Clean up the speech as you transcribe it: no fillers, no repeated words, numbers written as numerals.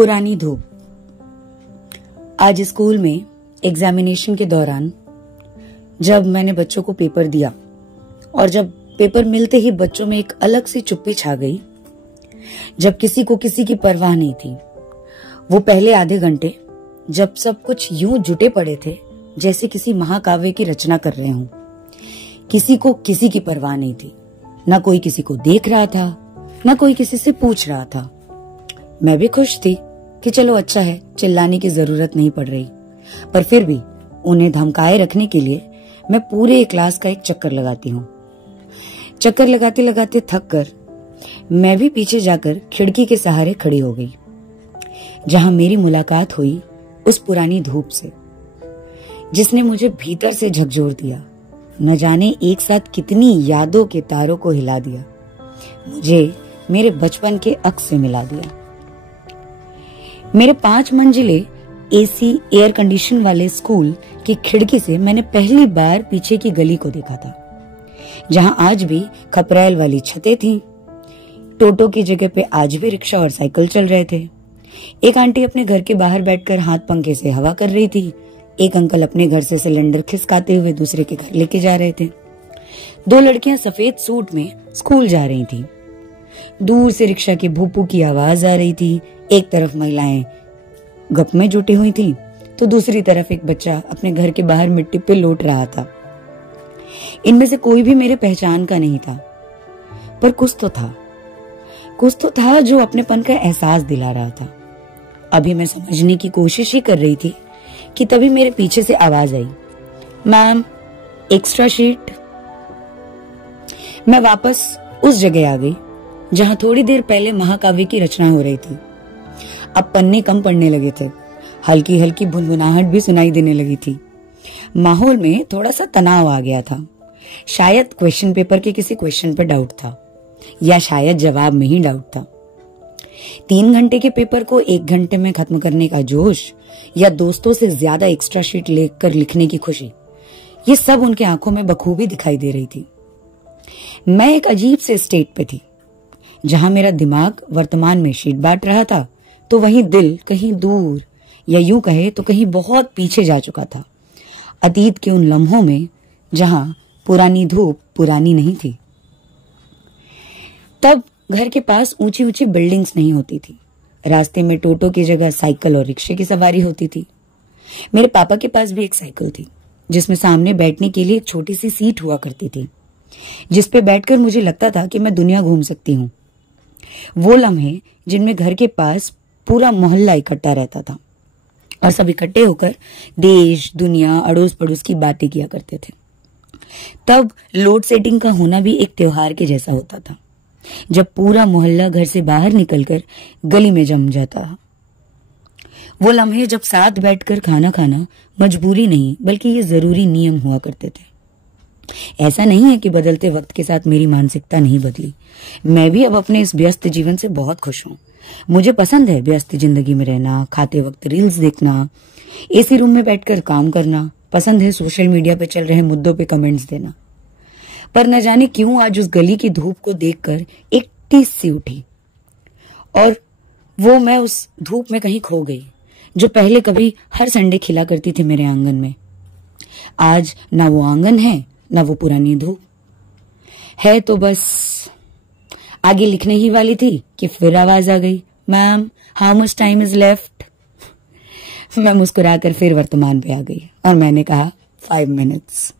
पुरानी धूप। आज स्कूल में एग्जामिनेशन के दौरान जब मैंने बच्चों को पेपर दिया और जब पेपर मिलते ही बच्चों में एक अलग सी चुप्पी छा गई, जब किसी को किसी की परवाह नहीं थी। वो पहले आधे घंटे जब सब कुछ यूं जुटे पड़े थे जैसे किसी महाकाव्य की रचना कर रहे हों। किसी को किसी की परवाह नहीं थी, ना कोई किसी को देख रहा था, ना कोई किसी से पूछ रहा था। मैं भी खुश थी कि चलो अच्छा है, चिल्लाने की जरूरत नहीं पड़ रही। पर फिर भी उन्हें धमकाए रखने के लिए मैं पूरे क्लास का एक चक्कर लगाती हूँ। चक्कर लगाते लगाते थक कर मैं भी पीछे जाकर खिड़की के सहारे खड़ी हो गई, जहां मेरी मुलाकात हुई उस पुरानी धूप से, जिसने मुझे भीतर से झकझोर दिया। न जाने एक साथ कितनी यादों के तारों को हिला दिया, मुझे मेरे बचपन के अक्स से मिला दिया। मेरे 5 मंजिले एसी एयर कंडीशन वाले स्कूल की खिड़की से मैंने पहली बार पीछे की गली को देखा था, जहां आज भी खपरेल वाली छतें थीं। टोटो की जगह पे आज भी रिक्शा और साइकिल चल रहे थे। एक आंटी अपने घर के बाहर बैठकर हाथ पंखे से हवा कर रही थी। एक अंकल अपने घर से सिलेंडर खिसकाते हुए दूसरे के घर लेके जा रहे थे। 2 लड़कियां सफेद सूट में स्कूल जा रही थी। दूर से रिक्शा के भूपू की आवाज आ रही थी। एक तरफ महिलाएं गप में जुटी हुई थी, तो दूसरी तरफ एक बच्चा अपने घर के बाहर मिट्टी पे लौट रहा था। इनमें से कोई भी मेरे पहचान का नहीं था, पर कुछ तो था जो अपनेपन का एहसास दिला रहा था। अभी मैं समझने की कोशिश ही कर रही थी कि तभी मेरे पीछे से आवाज आई, मैम, एक्स्ट्रा शीट। मैं वापस उस जगह आ गई जहां थोड़ी देर पहले महाकाव्य की रचना हो रही थी। अब पन्ने कम पड़ने लगे थे, हल्की हल्की भुनभुनाहट भी सुनाई देने लगी थी। माहौल में थोड़ा सा तनाव आ गया था। शायद क्वेश्चन पेपर के किसी क्वेश्चन पर डाउट था, या शायद जवाब में ही डाउट था। 3 घंटे के पेपर को 1 घंटे में खत्म करने का जोश, या दोस्तों से ज्यादा एक्स्ट्रा शीट लेकर लिखने की खुशी, ये सब उनके आंखों में बखूबी दिखाई दे रही थी। मैं एक अजीब से स्टेट पे थी, जहां मेरा दिमाग वर्तमान में शीट बांट रहा था, तो वहीं दिल कहीं दूर, या यूं कहे तो कहीं बहुत पीछे जा चुका था, अतीत के उन लम्हों में जहां पुरानी धूप पुरानी नहीं थी। तब घर के पास ऊंची ऊंची बिल्डिंग्स नहीं होती थी। रास्ते में टोटो की जगह साइकिल और रिक्शे की सवारी होती थी। मेरे पापा के पास भी एक साइकिल थी, जिसमें सामने बैठने के लिए एक छोटी सी सीट हुआ करती थी, जिसपे बैठकर मुझे लगता था कि मैं दुनिया घूम सकती हूँ। वो लम्हे जिनमें घर के पास पूरा मोहल्ला इकट्ठा रहता था और सब इकट्ठे होकर देश, दुनिया, अड़ोस पड़ोस की बातें किया करते थे। तब लोड सेटिंग का होना भी एक त्योहार के जैसा होता था, जब पूरा मोहल्ला घर से बाहर निकलकर गली में जम जाता। वो लम्हे जब साथ बैठकर खाना खाना मजबूरी नहीं बल्कि ये जरूरी नियम हुआ करते थे। ऐसा नहीं है कि बदलते वक्त के साथ मेरी मानसिकता नहीं बदली। मैं भी अब अपने इस व्यस्त जीवन से बहुत खुश हूँ। मुझे पसंद है व्यस्त जिंदगी में रहना, खाते वक्त रील्स देखना, एसी रूम में बैठकर काम करना। पसंद है सोशल मीडिया पे चल रहे मुद्दों पे कमेंट्स देना। पर न जाने क्यों आज उस गली की धूप को देखकर एक टीस सी उठी, और वो मैं उस धूप में कहीं खो गई, जो पहले कभी हर संडे खिला करती थी मेरे आंगन में। आज ना वो आंगन है, ना वो पुरानी धूप है। तो बस आगे लिखने ही वाली थी कि फिर आवाज आ गई, ma'am, how much time is left. मैं मुस्कुराकर फिर वर्तमान पे आ गई और मैंने कहा 5 मिनट्स।